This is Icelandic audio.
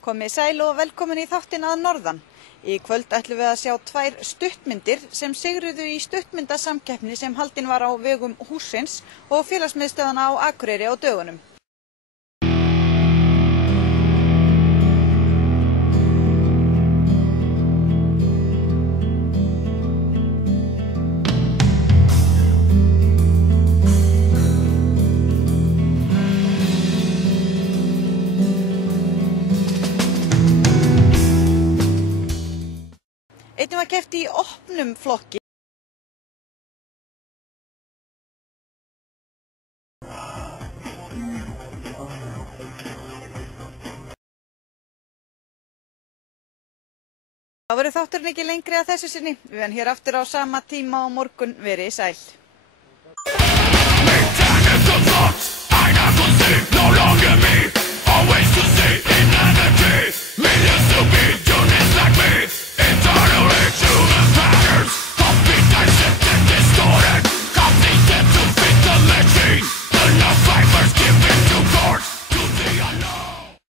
Komið sæl og velkomin í þáttinn að norðan. Í kvöld ætlum við að sjá 2 stuttmyndir sem sigruðu í stuttmyndasamkeppni sem haldin var á vegum hússins og félagsmiðstöðvanna á Akureyri á dögunum. Einnig var keppt í opnum flokki. Það verður þátturinn ekki lengri að þessu sinni. Við erum hér aftur á sama tíma á morgun. Verið sæl. Mit Tagesumsatz, einer von 7, no longer me.